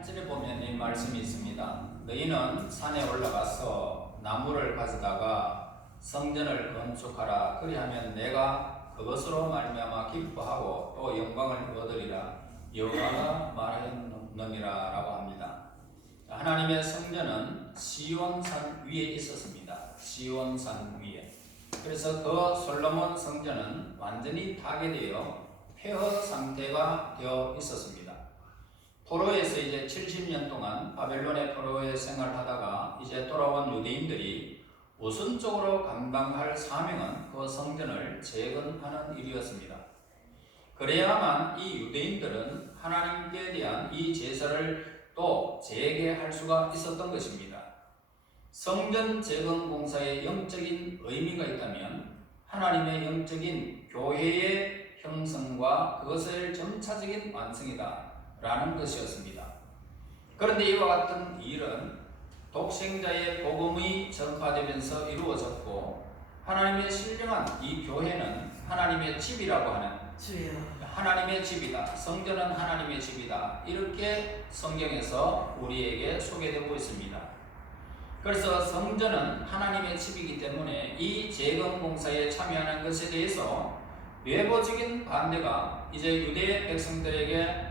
8절에 보면 이 말씀이 있습니다. 너희는 산에 올라가서 나무를 가져다가 성전을 건축하라. 그리하면 내가 그것으로 말미암아 기뻐하고 또 영광을 얻으리라. 여호와가 말하였느니라 라고 합니다. 하나님의 성전은 시온산 위에 있었습니다. 시온산 위에. 그래서 그 솔로몬 성전은 완전히 파괴되어 폐허 상태가 되어 있었습니다. 포로에서 이제 70년 동안 바벨론의 포로에 생활하다가 이제 돌아온 유대인들이 우선적으로 감당할 사명은 그 성전을 재건하는 일이었습니다. 그래야만 이 유대인들은 하나님께 대한 이 제사를 또 재개할 수가 있었던 것입니다. 성전 재건 공사의 영적인 의미가 있다면 하나님의 영적인 교회의 형성과 그것의 점차적인 완성이다 라는 것이었습니다. 그런데 이와 같은 일은 독생자의 복음이 전파되면서 이루어졌고 하나님의 신령한 이 교회는 하나님의 집이라고 하는 하나님의 집이다. 성전은 하나님의 집이다. 이렇게 성경에서 우리에게 소개되고 있습니다. 그래서 성전은 하나님의 집이기 때문에 이 재건 공사에 참여하는 것에 대해서 외부적인 반대가 이제 유대 백성들에게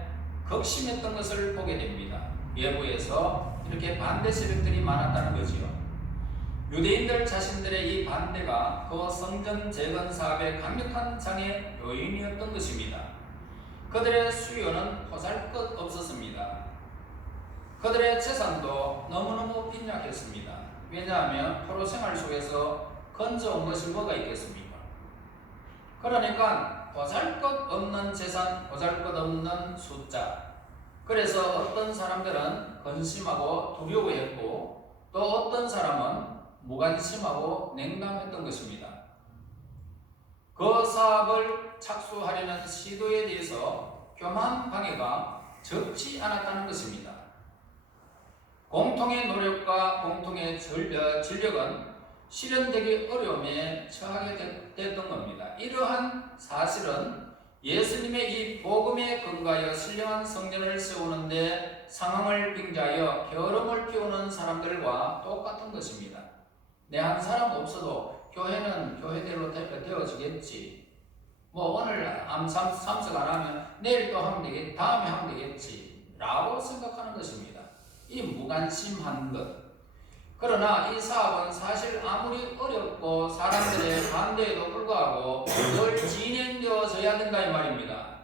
극심했던 것을 보게 됩니다. 외부에서 이렇게 반대 세력들이 많았다는 거지요. 유대인들 자신들의 이 반대가 그 성전 재건 사업의 강력한 장애 요인이었던 것입니다. 그들의 수요는 보잘것없었습니다. 그들의 재산도 너무너무 빈약했습니다. 왜냐하면 포로 생활 속에서 건져온 것이 뭐가 있겠습니까? 그러니까 보잘것없는 재산, 보잘것없는 숫자. 그래서 어떤 사람들은 근심하고 두려워했고 또 어떤 사람은 무관심하고 냉담했던 것입니다. 그 사업을 착수하려는 시도에 대해서 교만 방해가 적지 않았다는 것입니다. 공통의 노력과 공통의 진력은 실현되기 어려움에 처하게 됐던 겁니다. 이러한 사실은 예수님의 이 복음에 근거하여 신령한 성전을 세우는데 상황을 빙자하여 게으름을 피우는 사람들과 똑같은 것입니다. 내 한 사람 없어도 교회는 교회대로 되어지겠지. 뭐 오늘 참석 안 하면 내일 또 하면 되겠지. 다음에 하면 되겠지. 라고 생각하는 것입니다. 이 무관심한 것. 그러나 이 사업은 사실 아무리 어렵고 사람들의 반대에도 불구하고 늘 진행되어져야 된다 이 말입니다.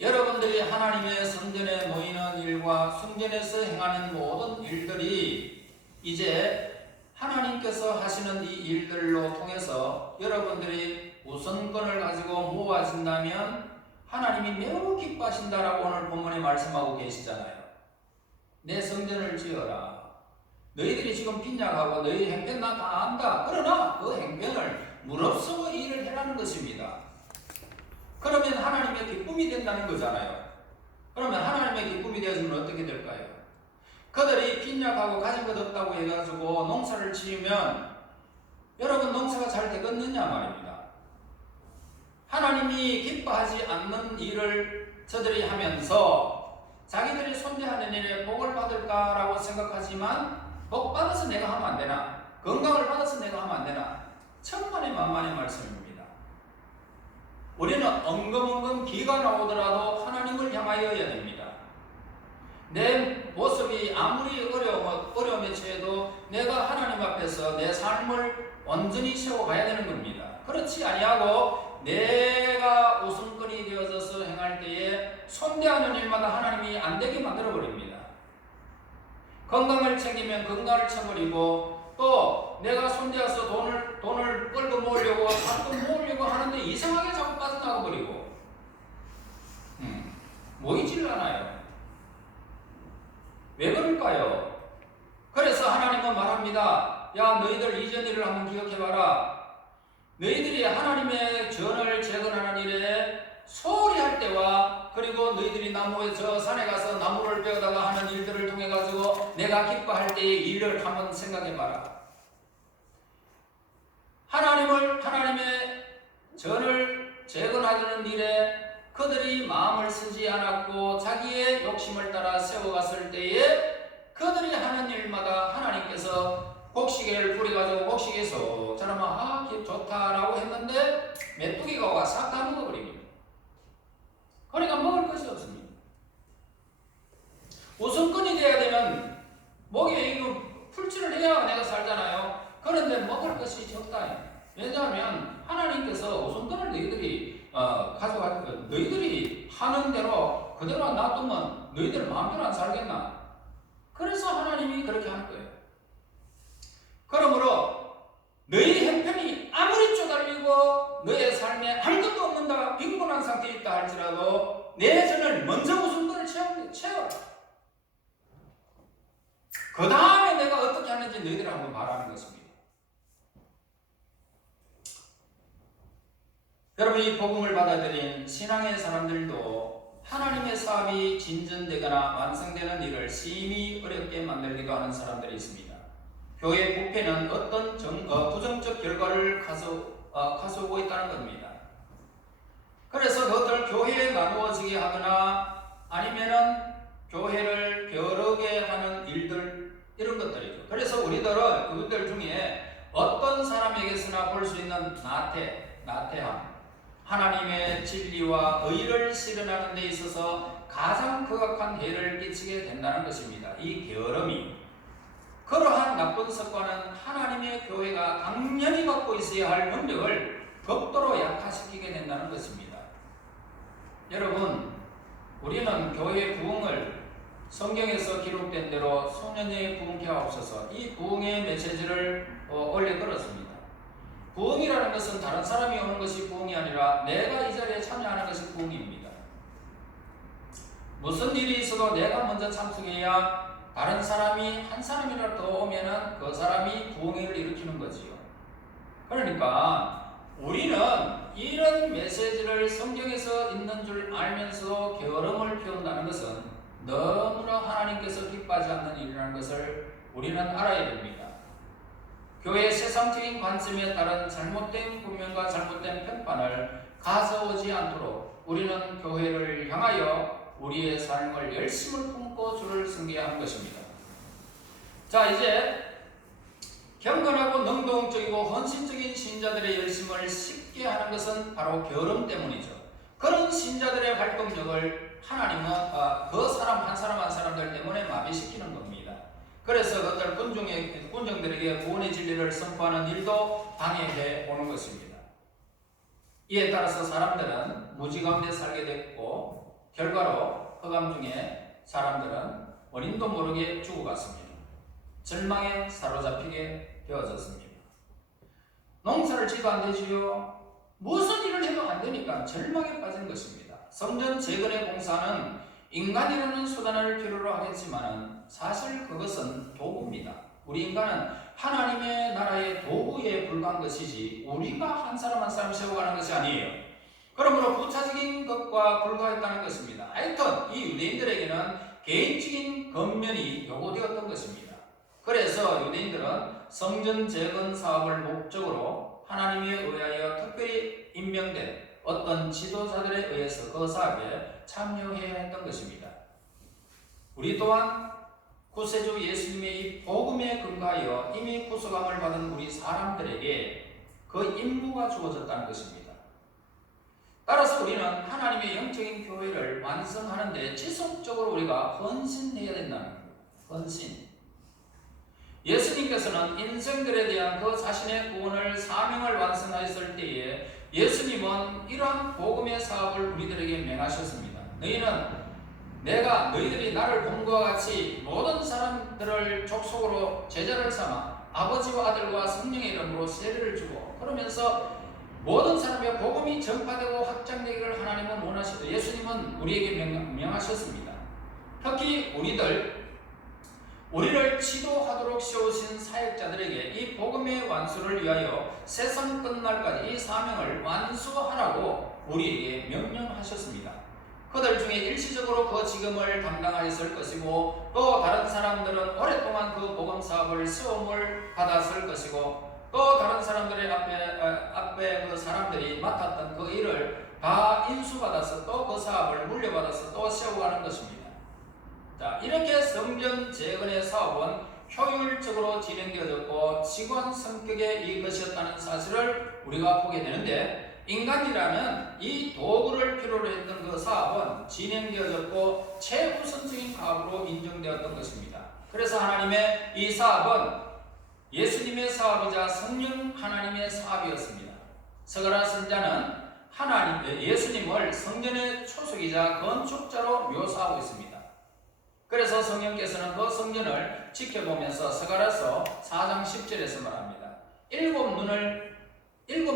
여러분들이 하나님의 성전에 모이는 일과 성전에서 행하는 모든 일들이 이제 하나님께서 하시는 이 일들로 통해서 여러분들이 우선권을 가지고 모아진다면 하나님이 매우 기뻐하신다라고 오늘 본문에 말씀하고 계시잖아요. 내 성전을 지어라. 너희들이 지금 빈약하고 너희 행편 나 다 안다. 그러나 그 행편을 무릅쓰고 일을 해라는 것입니다. 그러면 하나님의 기쁨이 된다는 거잖아요. 그러면 하나님의 기쁨이 되어지면 어떻게 될까요? 그들이 빈약하고 가진 것 없다고 해가지고 농사를 지으면 여러분 농사가 잘 되겠느냐 말입니다. 하나님이 기뻐하지 않는 일을 저들이 하면서 자기들이 손대하는 일에 복을 받을까라고 생각하지만 복 받아서 내가 하면 안 되나? 건강을 받아서 내가 하면 안 되나? 천만의 만만의 말씀입니다. 우리는 엉금엉금 기가 나오더라도 하나님을 향하여야 됩니다. 내 모습이 아무리 어려움에 처해도 내가 하나님 앞에서 내 삶을 온전히 세워가야 되는 겁니다. 그렇지 아니하고 내가 우선권이 되어져서 행할 때에 손대하는 일마다 하나님이 안 되게 만들어버립니다. 건강을 챙기면 건강을 쳐버리고 또 내가 손대어서 돈을 끌고 모으려고 자꾸 모으려고 하는데 이상하게 자꾸 빠져나가버리고 모이질 않아요. 왜 그럴까요? 그래서 하나님은 말합니다. 야 너희들 이전 일을 한번 기억해봐라. 너희들이 하나님의 전을 재건하는 일에 소홀히 할 때와 그리고 너희들이 나무에 저 산에 가서 나무를 베어다가 하는 일들을 통해 가지고 내가 기뻐할 때의 일을 한번 생각해봐라. 하나님의 전을 재건하려는 일에 그들이 마음을 쓰지 않았고 자기의 욕심을 따라 세워갔을 때에 그들이 하는 일마다 하나님께서 곡식을 뿌려가지고 곡식에서 저러면 좋다라고 했는데 메뚜기가 와 싹 다 먹어버립니다. 그러니까 먹을 것이 없습니다. 우선권이 돼야 되면 목에 이거 풀칠을 해야 내가 살잖아요. 그런데 먹을 것이 적다. 왜냐하면 하나님께서 우선권을 너희들이 너희들이 하는 대로 그대로 놔두면 너희들 마음대로 안 살겠나? 그래서 하나님이 그렇게 한 거예요. 그러므로 너희 형편이 아무리 쪼달리고 너의 삶에 아무것도 없는다, 빈곤한 상태에 있다 할지라도 내 전을 먼저 우선권을 채워라. 그 다음에 내가 어떻게 하는지 너희들 한번 말하는 것입니다. 여러분, 이 복음을 받아들인 신앙의 사람들도 하나님의 사업이 진전되거나 완성되는 일을 심히 어렵게 만들기도 하는 사람들이 있습니다. 교회 부패는 어떤 부정적 결과를 가져오고 있다는 겁니다. 그래서 그것들 교회에 나누어지게 하거나 아니면은 교회를 겨루게 하는 일들, 이런 것들이죠. 그래서 우리들은 그들 중에 어떤 사람에게서나 볼 수 있는 나태함, 하나님의 진리와 의를 실현하는 데 있어서 가장 극악한 해를 끼치게 된다는 것입니다. 이 게으름이, 그러한 나쁜 습관은 하나님의 교회가 당연히 갖고 있어야 할 능력을 극도로 약화시키게 된다는 것입니다. 여러분, 우리는 교회 부흥을 성경에서 기록된 대로 소년의 부흥케 하옵소서, 이 부흥의 메시지를 올려 걸었습니다. 부흥이라는 것은 다른 사람이 오는 것이 부흥이 아니라 내가 이 자리에 참여하는 것이 부흥입니다. 무슨 일이 있어도 내가 먼저 참석해야 다른 사람이 한 사람이라도 더 오면은 그 사람이 부흥을 일으키는 거지요. 그러니까 우리는 이런 메시지를 성경에서 있는 줄 알면서 게으름을 피운다는 것은 너무나 하나님께서 기뻐하지 않는 일이라는 것을 우리는 알아야 됩니다. 교회의 세상적인 관점에 따른 잘못된 분명과 잘못된 편판을 가져오지 않도록 우리는 교회를 향하여 우리의 삶을 열심을 품고 주를 섬겨야 하는 것입니다. 자, 이제 경건하고 능동적이고 헌신적인 신자들의 열심을 쉽게 하는 것은 바로 게으름 때문이죠. 그런 신자들의 활동력을 하나님은 그 사람 한 사람들 때문에 마비시키는 겁니다. 그래서 그들 군중들에게 구원의 진리를 선포하는 일도 방해해 오는 것입니다. 이에 따라서 사람들은 무지 가운데 살게 됐고 결과로 흑암 중에 사람들은 원인도 모르게 죽어갔습니다. 절망에 사로잡히게 되어졌습니다. 농사를 지도 안 되지요. 무슨 일을 해도 안 되니까 절망에 빠진 것입니다. 성전 재건의 공사는 인간이라는 수단을 필요로 하겠지만 사실 그것은 도구입니다. 우리 인간은 하나님의 나라의 도구에 불과한 것이지 우리가 한 사람 한 사람 세워가는 것이 아니에요. 그러므로 부차적인 것과 불과했다는 것입니다. 하여튼 이 유대인들에게는 개인적인 겉면이 요구되었던 것입니다. 그래서 유대인들은 성전 재건 사업을 목적으로 하나님에 의하여 특별히 임명된 어떤 지도자들에 의해서 그 사업에 참여해야 했던 것입니다. 우리 또한 구세주 예수님의 이 복음에 근거하여 이미 구속함을 받은 우리 사람들에게 그 임무가 주어졌다는 것입니다. 따라서 우리는 하나님의 영적인 교회를 완성하는 데 지속적으로 우리가 헌신해야 된다는 겁니다. 헌신. 예수님께서는 인생들에 대한 그 자신의 구원을 사명을 완성하였을 때에 예수님은 이러한 복음의 사업을 우리들에게 맹하셨습니다. 너희들이 나를 본 것과 같이 모든 사람들을 족속으로 제자를 삼아 아버지와 아들과 성령의 이름으로 세례를 주고 그러면서 모든 사람의 복음이 전파되고 확장되기를 하나님은 원하시고 예수님은 우리에게 명하셨습니다. 특히 우리를 지도하도록 세우신 사역자들에게 이 복음의 완수를 위하여 세상 끝날까지 이 사명을 완수하라고 우리에게 명령하셨습니다. 그들 중에 일시적으로 그 직임을 담당하였을 것이고 또 다른 사람들은 오랫동안 그 복음 사업을 세움을 받았을 것이고 또 다른 사람들의 앞에 그 사람들이 맡았던 그 일을 다 인수받아서 또 그 사업을 물려받아서 또 세워가는 것입니다. 자, 이렇게 성전 재건의 사업은 효율적으로 진행되어졌고 직원 성격의 이것이었다는 사실을 우리가 보게 되는데, 인간이라는 이 도구를 필요로 했던 그 사업은 진행되어졌고 최우선적인 사업으로 인정되었던 것입니다. 그래서 하나님의 이 사업은 예수님의 사업이자 성령 하나님의 사업이었습니다. 스가랴 선지자는 예수님을 성전의 초석이자 건축자로 묘사하고 있습니다. 그래서 성령께서는 그 성전을 지켜보면서 스가랴서 4장 10절에서 말합니다. 일곱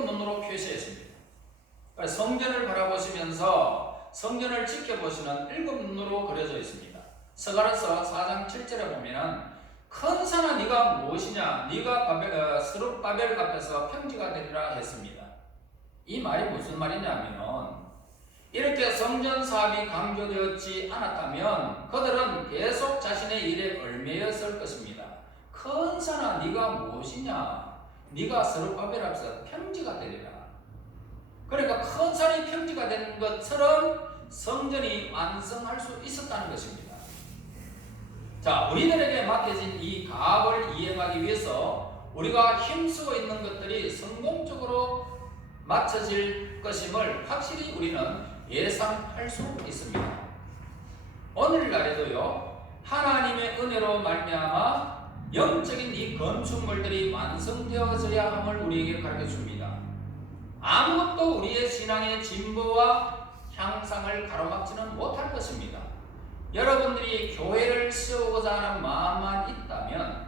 눈으로 표시했습니다. 성전을 바라보시면서 성전을 지켜보시는 일곱 눈으로 그려져 있습니다. 스가랴서 4장 7절에 보면은 큰 산아 네가 무엇이냐, 네가 스룹바벨 앞에서 평지가 되리라 했습니다. 이 말이 무슨 말이냐면, 이렇게 성전 사업이 강조되었지 않았다면 그들은 계속 자신의 일에 얽매였을 것입니다. 큰 산아 네가 무엇이냐, 네가 스룹바벨 앞에서 평지가 되리라. 그러니까 큰 산이 평지가 된 것처럼 성전이 완성할 수 있었다는 것입니다. 자, 우리들에게 맡겨진 이 가업을 이행하기 위해서 우리가 힘쓰고 있는 것들이 성공적으로 맞춰질 것임을 확실히 우리는 예상할 수 있습니다. 오늘날에도요, 하나님의 은혜로 말미암아 영적인 이 건축물들이 완성되어져야 함을 우리에게 가르쳐 줍니다. 아무것도 우리의 신앙의 진보와 향상을 가로막지는 못할 것입니다. 여러분들이 교회를 세우고자 하는 마음만 있다면,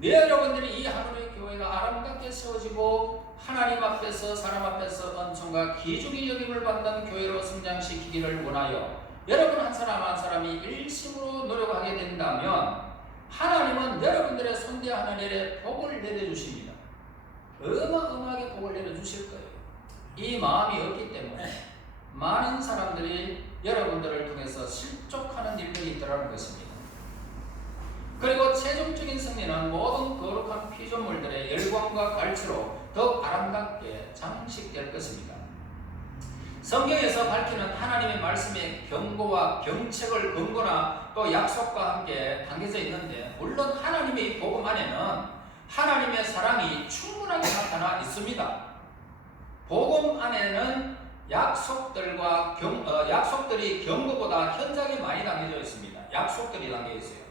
여러분들이 이 하늘의 교회가 아름답게 세워지고 하나님 앞에서 사람 앞에서 은총과 기중의 여김을 받는 교회로 성장시키기를 원하여 여러분 한 사람 한 사람이 일심으로 노력하게 된다면 하나님은 여러분들의 손대하는 일에 복을 내려주십니다. 어마어마하게 복을 내려주실 거예요. 이 마음이 없기 때문에 많은 사람들이 여러분들을 통해서 실족하는 일들이 있더라는 것입니다. 그리고 최종적인 승리는 모든 거룩한 피조물들의 열광과 갈치로 더욱 아름답게 장식될 것입니다. 성경에서 밝히는 하나님의 말씀의 경고와 경책을 근거나 또 약속과 함께 담겨져 있는데, 물론 하나님의 복음 안에는 하나님의 사랑이 충분하게 나타나 있습니다. 복음 안에는 약속들이 경고보다 현장에 많이 담겨져 있습니다. 약속들이 담겨 있어요.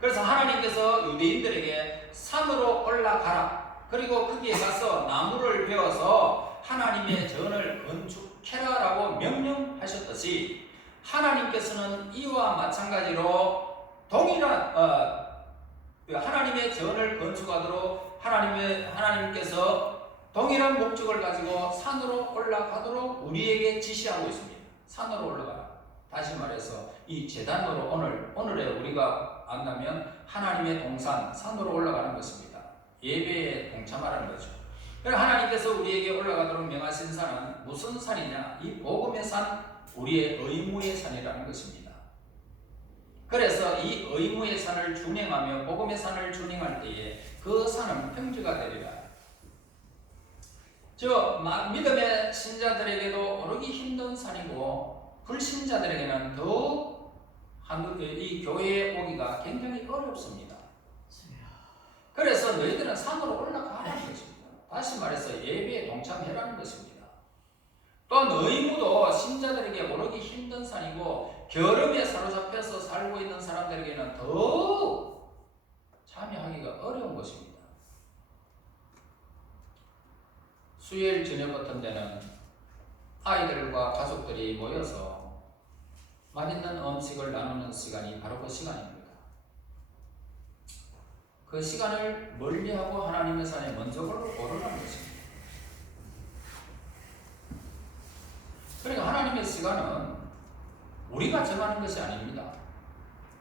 그래서 하나님께서 유대인들에게 산으로 올라가라, 그리고 거기에 가서 나무를 베어서 하나님의 전을 건축해라라고 명령하셨듯이, 하나님께서는 이와 마찬가지로 동일한 하나님의 전을 건축하도록 하나님께서 동일한 목적을 가지고 산으로 올라가도록 우리에게 지시하고 있습니다. 산으로 올라가라. 다시 말해서 이 제단으로 오늘에 우리가 안다면 하나님의 동산, 산으로 올라가는 것입니다. 예배에 동참하라는 거죠. 그러니까 하나님께서 우리에게 올라가도록 명하신 산은 무슨 산이냐? 이 복음의 산, 우리의 의무의 산이라는 것입니다. 그래서 이 의무의 산을 준행하며 복음의 산을 준행할 때에 그 산은 평지가 되리라. 믿음의 신자들에게도 오르기 힘든 산이고 불신자들에게는 더욱 이 교회에 오기가 굉장히 어렵습니다. 그래서 너희들은 산으로 올라가라는 것입니다. 다시 말해서 예배에 동참해라는 것입니다. 또 의무도 신자들에게 오르기 힘든 산이고 결음에 사로잡혀서 살고 있는 사람들에게는 더욱 참여하기가 어려운 것입니다. 수요일 저녁 같은 데는 아이들과 가족들이 모여서 맛있는 음식을 나누는 시간이 바로 그 시간입니다. 그 시간을 멀리하고 하나님의 산에 먼저 오르라는 것입니다. 그러니까 하나님의 시간은 우리가 정하는 것이 아닙니다.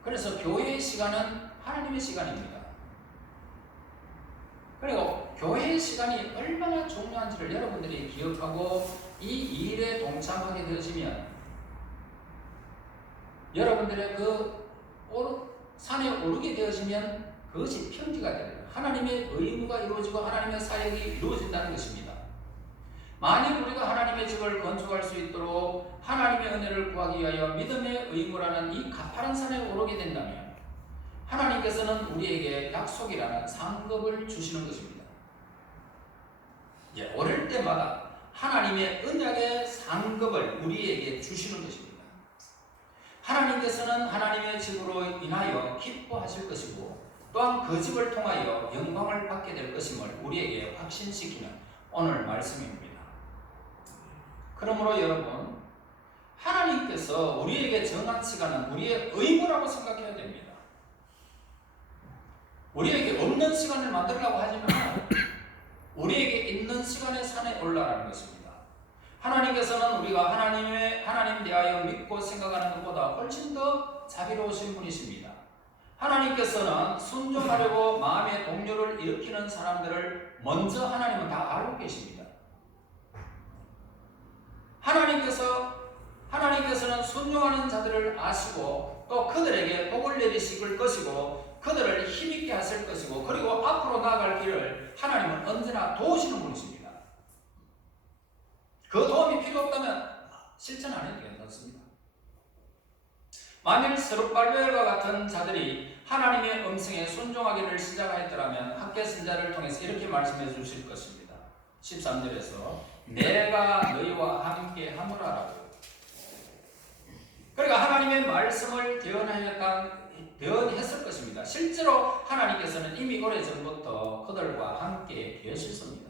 그래서 교회의 시간은 하나님의 시간입니다. 그리고 교회의 시간이 얼마나 중요한지를 여러분들이 기억하고 이 일에 동참하게 되어지면 여러분들의 산에 오르게 되어지면 그것이 평지가 됩니다. 하나님의 의무가 이루어지고 하나님의 사역이 이루어진다는 것입니다. 만일 우리가 하나님의 집을 건축할 수 있도록 하나님의 은혜를 구하기 위하여 믿음의 의무라는 이 가파른 산에 오르게 된다면 하나님께서는 우리에게 약속이라는 상급을 주시는 것입니다. 오를 때마다 하나님의 언약의 상급을 우리에게 주시는 것입니다. 하나님께서는 하나님의 집으로 인하여 기뻐하실 것이고 또한 그 집을 통하여 영광을 받게 될 것임을 우리에게 확신시키는 오늘 말씀입니다. 그러므로 여러분, 하나님께서 우리에게 정한 시간은 우리의 의무라고 생각해야 됩니다. 우리에게 없는 시간을 만들려고 하지는 않아요. 우리에게 있는 시간에 산에 올라가는 것입니다. 하나님께서는 우리가 하나님 대하여 믿고 생각하는 것보다 훨씬 더 자비로우신 분이십니다. 하나님께서는 순종하려고 마음의 동요를 일으키는 사람들을 먼저 하나님은 다 알고 계십니다. 하나님께서는 순종하는 자들을 아시고 또 그들에게 복을 내리실 것이고 그들을 힘있게 하실 것이고 그리고 앞으로 나아갈 길을 하나님은 언제나 도우시는 분이십니다. 그 도움이 필요 없다면 실천 안 해도 괜찮습니다. 만일 스룹발벨과 같은 자들이 하나님의 음성에 순종하기를 시작하였더라면 학개 선자를 통해서 이렇게 말씀해 주실 것입니다. 13절에서 내가 너희와 함께 하노라라고. 그러니까 하나님의 말씀을 대언했을 것입니다. 실제로 하나님께서는 이미 오래전부터 그들과 함께 계셨습니다.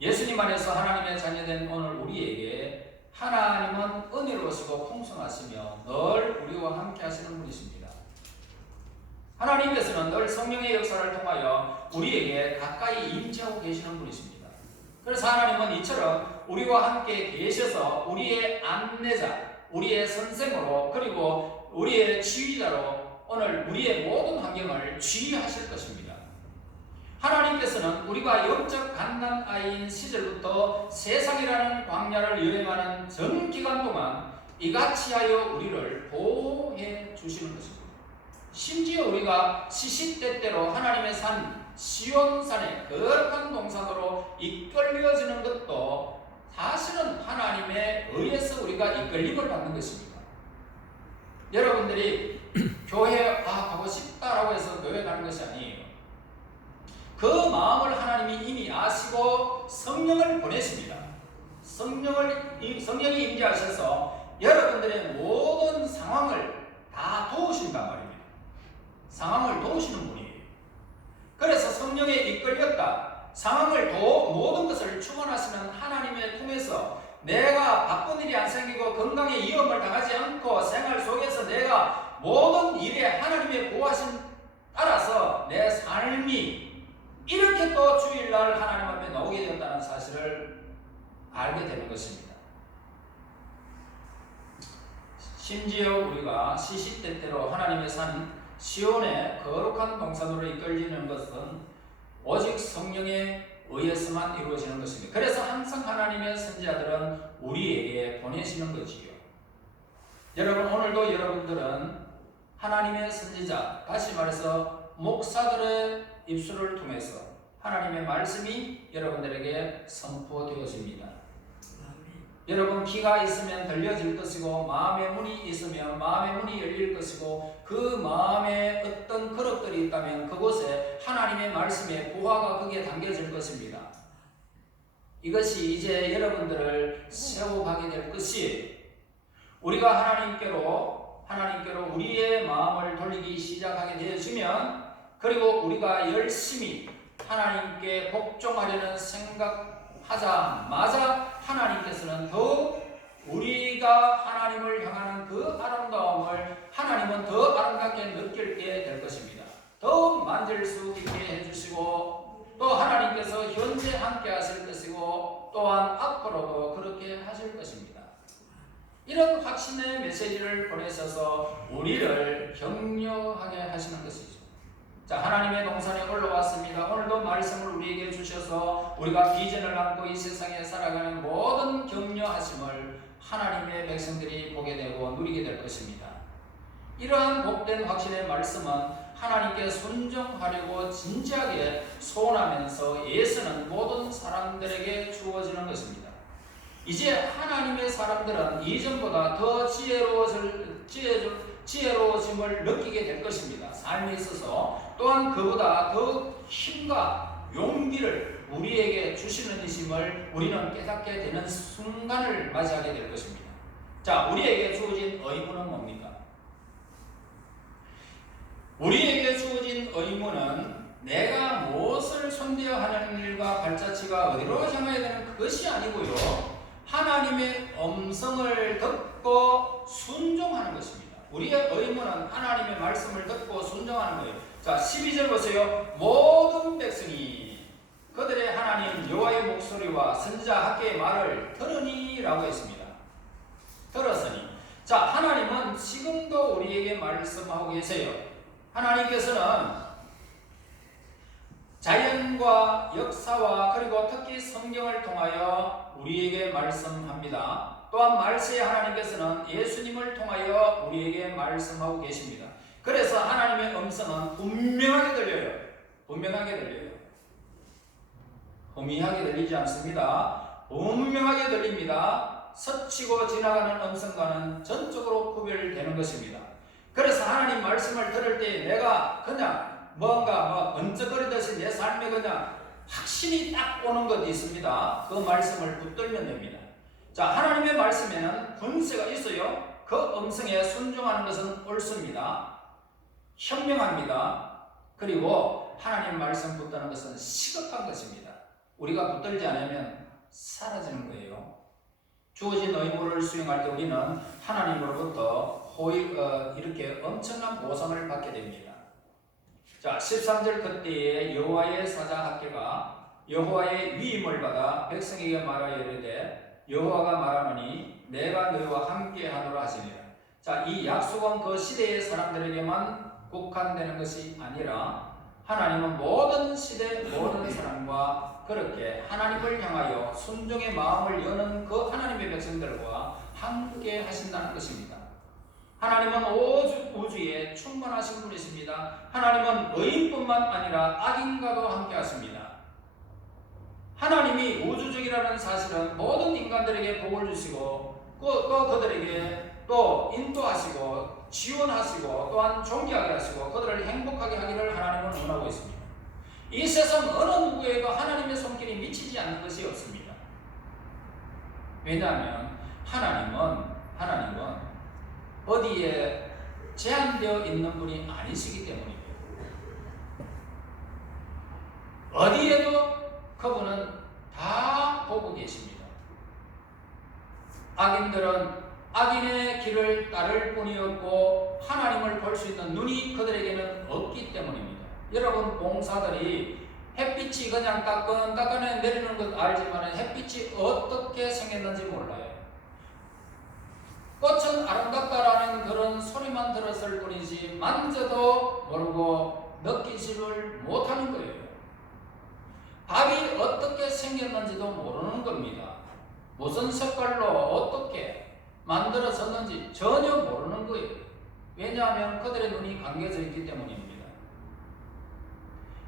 예수님 안에서 하나님의 자녀된 오늘 우리에게 하나님은 은혜로우시고 풍성하시며 늘 우리와 함께 하시는 분이십니다. 하나님께서는 늘 성령의 역사를 통하여 우리에게 가까이 임재하고 계시는 분이십니다. 그래서 하나님은 이처럼 우리와 함께 계셔서 우리의 안내자, 우리의 선생으로 그리고 우리의 지휘자로 오늘 우리의 모든 환경을 지휘하실 것입니다. 하나님께서는 우리가 영적 갓난아이인 시절부터 세상이라는 광야를 여행하는 전 기간 동안 이같이 하여 우리를 보호해 주시는 것입니다. 심지어 우리가 시시때때로 하나님의 산 시온산의 거룩한 동산으로 이끌려지는 것도 사실은 하나님에 의해서 우리가 이끌림을 받는 것입니다. 여러분들이 교회 가고 싶다라고 해서 교회 가는 것이 아니에요. 그 마음을 하나님이 이미 아시고 성령을 보내십니다. 성령이 임재하셔서 여러분들의 모든 상황을 다 도우신단 말입니다. 상황을 도우시는 분이에요. 그래서 성령에 이끌렸다. 상황을 모든 것을 충원하시는 하나님의 통해서 내가 바쁜 일이 안 생기고 건강에 위험을 당하지 않고 생활 속에서 내가 모든 일에 하나님의 보호하심 따라서 내 삶이 이렇게 또 주일날 하나님 앞에 나오게 되었다는 사실을 알게 되는 것입니다. 심지어 우리가 시시때때로 하나님의 산 시온의 거룩한 동산으로 이끌리는 것은 오직 성령에 의해서만 이루어지는 것입니다. 그래서 항상 하나님의 선지자들은 우리에게 보내시는 거지요. 여러분, 오늘도 여러분들은 하나님의 선지자, 다시 말해서 목사들의 입술을 통해서 하나님의 말씀이 여러분들에게 선포되어집니다. 여러분, 귀가 있으면 들려질 것이고 마음의 문이 있으면 마음의 문이 열릴 것이고 그 마음에 어떤 그릇들이 있다면 그곳에 하나님의 말씀의 보화가 거기에 담겨질 것입니다. 이것이 이제 여러분들을 세워가게 될 것이 우리가 하나님께로 우리의 마음을 돌리기 시작하게 되어지면 그리고 우리가 열심히 하나님께 복종하려는 생각하자마자 하나님께서는 더욱 우리가 하나님을 향하는 그 아름다움을 하나님은 더 아름답게 느끼게 될 것입니다. 더욱 만질 수 있게 해주시고 또 하나님께서 현재 함께 하실 것이고 또한 앞으로도 그렇게 하실 것입니다. 이런 확신의 메시지를 보내셔서 우리를 격려하게 하시는 것이죠. 자, 하나님의 동산에 올라왔습니다. 오늘도 말씀을 우리에게 주셔서 우리가 비전을 안고 이 세상에 살아가는 모든 격려하심을 하나님의 백성들이 보게 되고 누리게 될 것입니다. 이러한 복된 확신의 말씀은 하나님께 순종하려고 진지하게 소원하면서 애쓰는 모든 사람들에게 주어지는 것입니다. 이제 하나님의 사람들은 이전보다 더 지혜로워짐을 느끼게 될 것입니다. 삶에 있어서 또한 그보다 더 힘과 용기를 우리에게 주시는 이심을 우리는 깨닫게 되는 순간을 맞이하게 될 것입니다. 자, 우리에게 주어진 의무는 뭡니까? 우리에게 주어진 의무는 내가 무엇을 손대야 하는 일과 발자취가 어디로 향해야 되는 그것이 아니고요, 하나님의 음성을 듣고 순종하는 것입니다. 우리의 의무는 하나님의 말씀을 듣고 순종하는 거예요. 자, 12절 보세요. 모든 백성이 그들의 하나님 여호와의 목소리와 선지자 학개의 말을 들으니 라고 했습니다. 들었으니. 자, 하나님은 지금도 우리에게 말씀하고 계세요. 하나님께서는 자연과 역사와 그리고 특히 성경을 통하여 우리에게 말씀합니다. 또한 말세의 하나님께서는 예수님을 통하여 우리에게 말씀하고 계십니다. 그래서 하나님의 음성은 분명하게 들려요. 분명하게 들려요. 희미하게 들리지 않습니다. 분명하게 들립니다. 스치고 지나가는 음성과는 전적으로 구별되는 것입니다. 그래서 하나님 말씀을 들을 때 내가 그냥 뭔가 번쩍거리듯이 내 삶에 그냥 확신이 딱 오는 것이 있습니다. 그 말씀을 붙들면 됩니다. 자, 하나님의 말씀에는 분쇄가 있어요. 그 음성에 순종하는 것은 옳습니다. 현명합니다. 그리고 하나님 말씀 붙드는 것은 시급한 것입니다. 우리가 붙들지 않으면 사라지는 거예요. 주어진 의무를 수행할 때 우리는 하나님으로부터 이렇게 엄청난 보상을 받게 됩니다. 자, 13절 그때에 여호와의 사자 학개가 여호와의 위임을 받아 백성에게 말하여 이르되 여호와가 말하노니 내가 너희와 함께 하노라 하시니라. 자, 이 약속은 그 시대의 사람들에게만 국한되는 것이 아니라 하나님은 모든 시대 모든 사람과 그렇게 하나님을 향하여 순종의 마음을 여는 그 하나님의 백성들과 함께 하신다는 것입니다. 하나님은 우주에 충만하신 분이십니다. 하나님은 의인뿐만 아니라 악인과도 함께 하십니다. 하나님이 우주적이라는 사실은 모든 인간들에게 복을 주시고 또 그들에게 또 인도하시고 지원하시고 또한 존귀하게 하시고 그들을 행복하게 하기를 하나님은 원하고 있습니다. 이 세상 어느 누구에도 하나님의 손길이 미치지 않는 것이 없습니다. 왜냐하면 하나님은 어디에 제한되어 있는 분이 아니시기 때문입니다. 어디에도 그분은 다 보고 계십니다. 악인들은 악인의 길을 따를 뿐이었고 하나님을 볼 수 있는 눈이 그들에게는 없기 때문입니다. 여러분, 봉사들이 햇빛이 그냥 따끈따끈해 내리는 것 알지만 햇빛이 어떻게 생겼는지 몰라요. 꽃은 아름답다라는 그런 소리만 들었을 뿐이지 만져도 모르고 느끼지를 못하는 거예요. 밥이 어떻게 생겼는지도 모르는 겁니다. 무슨 색깔로 어떻게 만들어졌는지 전혀 모르는 거예요. 왜냐하면 그들의 눈이 감겨져 있기 때문입니다.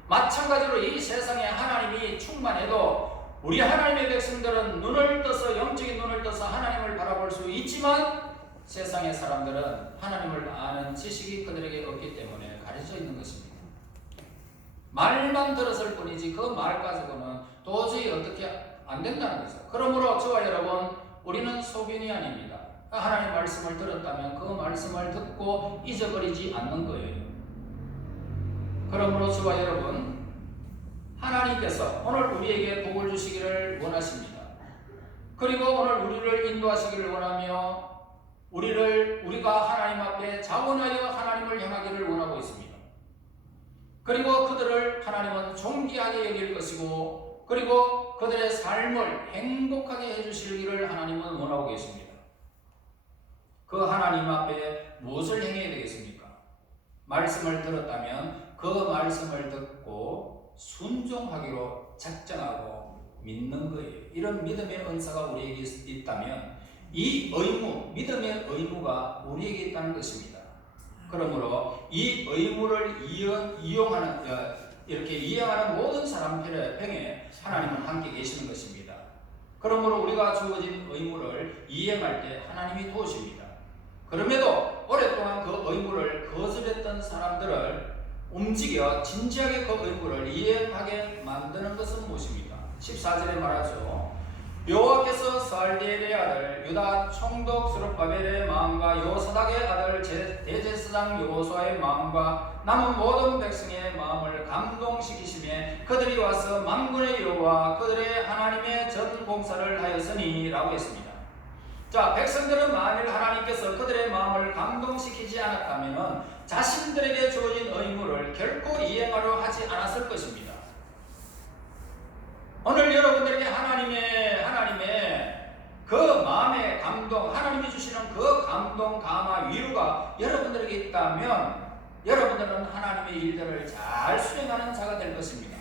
마찬가지로 이 세상에 하나님이 충만해도 우리 하나님의 백성들은 눈을 떠서 영적인 눈을 떠서 하나님을 바라볼 수 있지만 세상의 사람들은 하나님을 아는 지식이 그들에게 없기 때문에 가려져 있는 것입니다. 말만 들었을 뿐이지 그 말 가지고는 도저히 어떻게 안 된다는 거죠. 그러므로 저와 여러분, 우리는 소변이 아닙니다. 하나님의 말씀을 들었다면 그 말씀을 듣고 잊어버리지 않는 거예요. 그러므로 저와 여러분, 하나님께서 오늘 우리에게 복을 주시기를 원하십니다. 그리고 오늘 우리를 인도하시기를 원하며 우리가 하나님 앞에 자원하여 하나님을 향하기를 원하고 있습니다. 그리고 그들을 하나님은 존귀하게 여길 것이고 그리고 그들의 삶을 행복하게 해주시기를 하나님은 원하고 계십니다. 그 하나님 앞에 무엇을 행해야 되겠습니까? 말씀을 들었다면 그 말씀을 듣고 순종하기로 작정하고 믿는 거예요. 이런 믿음의 은사가 우리에게 있다면 이 의무, 믿음의 의무가 우리에게 있다는 것입니다. 그러므로 이 의무를 이용하는 이렇게 이행하는 모든 사람들의 하나님은 함께 계시는 것입니다. 그러므로 우리가 주어진 의무를 이행할 때 하나님이 도우십니다. 그럼에도 오랫동안 그 의무를 거절했던 사람들을 움직여 진지하게 그 의무를 이행하게 만드는 것은 무엇입니까? 14절에 말하죠. 여호와께서 살디엘의 아들 유다 총독 스룹바벨의 마음과 여호사닥의 아들 대제사장 여호수아의 마음과 남은 모든 백성의 마음을 감동시키시며 그들이 와서 만군의 여호와 그들의 하나님의 전 공사를 하였으니 라고 했습니다. 자, 백성들은 만일 하나님께서 그들의 마음을 감동시키지 않았다면 자신들에게 주어진 의무를 결코 이행하려 하지 않았을 것입니다. 오늘 여러분들에게 하나님의 그 마음의 감동, 하나님이 주시는 그 감동, 감화, 위로가 여러분들에게 있다면 여러분들은 하나님의 일들을 잘 수행하는 자가 될 것입니다.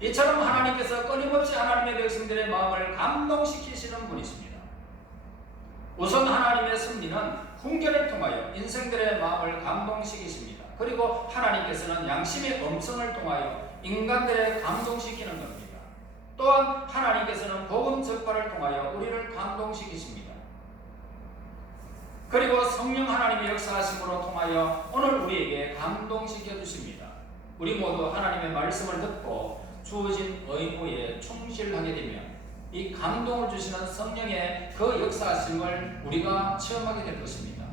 이처럼 하나님께서 끊임없이 하나님의 백성들의 마음을 감동시키시는 분이십니다. 우선 하나님의 승리는 훈계를 통하여 인생들의 마음을 감동시키십니다. 그리고 하나님께서는 양심의 음성을 통하여 인간들을 감동시키는 겁니다. 또한 하나님께서는 복음 전파를 통하여 우리를 감동시키십니다. 그리고 성령 하나님의 역사하심으로 통하여 오늘 우리에게 감동시켜 주십니다. 우리 모두 하나님의 말씀을 듣고 주어진 의무에 충실하게 되면 이 감동을 주시는 성령의 그 역사하심을 우리가 체험하게 될 것입니다.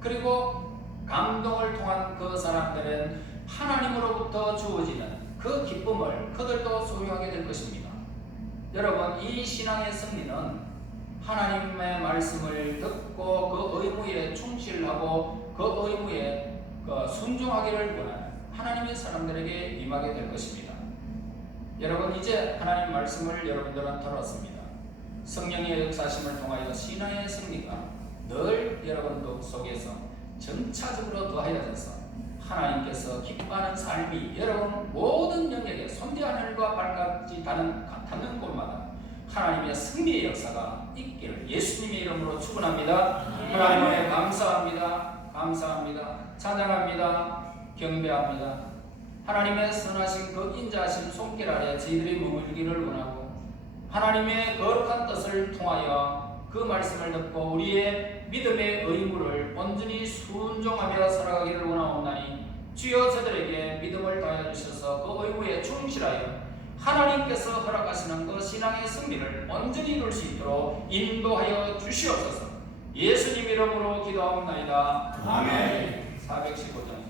그리고 감동을 통한 그 사람들은 하나님으로부터 주어지는 그 기쁨을 그들도 소유하게 될 것입니다. 여러분, 이 신앙의 승리는 하나님의 말씀을 듣고 그 의무에 충실하고 그 의무에 순종하기를 원하는 하나님의 사람들에게 임하게 될 것입니다. 여러분, 이제 하나님 말씀을 여러분들은 들었습니다. 성령의 역사심을 통하여 신앙의 승리가 늘 여러분들 속에서 전차적으로 더하여져서 하나님께서 기뻐하는 삶이 여러분 모든 영역에 손대하늘과 발까지 닿는 곳마다 하나님의 승리의 역사가 있기를 예수님의 이름으로 축원합니다. 하나님께 감사합니다. 찬양합니다. 경배합니다. 하나님의 선하신 그 인자하신 손길 아래 저희들이 머물기를 원하고 하나님의 거룩한 뜻을 통하여 그 말씀을 듣고 우리의 믿음의 의무를 온전히 순종하며 살아가기를 원하옵나니 주여 저들에게 믿음을 다하여 주셔서 그 의무에 충실하여 하나님께서 허락하시는 그 신앙의 승리를 온전히 이룰 수 있도록 인도하여 주시옵소서. 예수님 이름으로 기도하옵나이다. 아멘. 415장